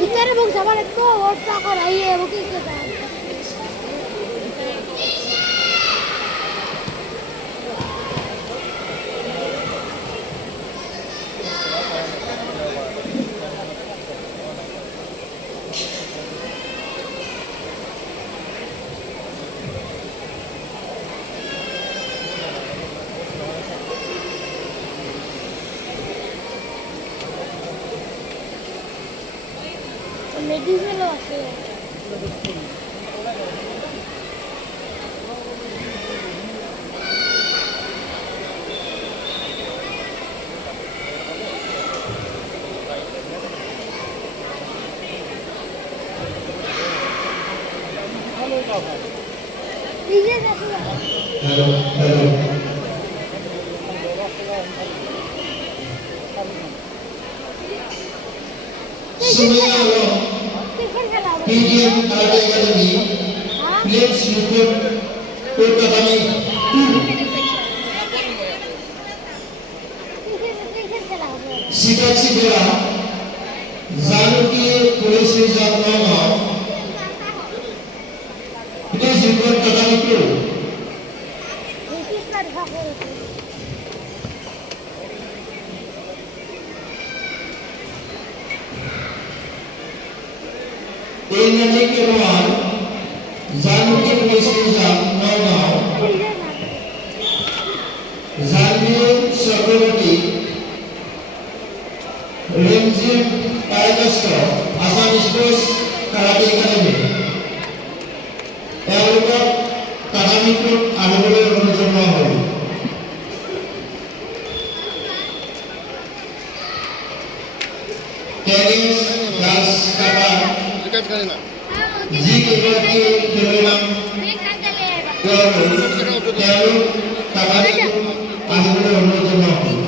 इतने बुक जमा रखो और टाका रही है वो किसके साथ मेडिसिन আছে হ্যালো হ্যালো सुनिए PDM art academy place report Kolkata शिक्षक द्वारा जानू की पुलिस रिजर्व नाम प्लेस रिपोर्ट कदमी को नदी के बाद जानू के पुलिस रिजर्व नाम जानवी चक्रवर्ती रेंजिंग पाइलट आसाम स्पोर्ट्स कराटे एकेडमी एवं कराटे को आरोग्य अनुजन हो टेनिस गर्ल्स काटा जी के के खेलनाम और तेलु कराटे को आरोग्य अनुजन हो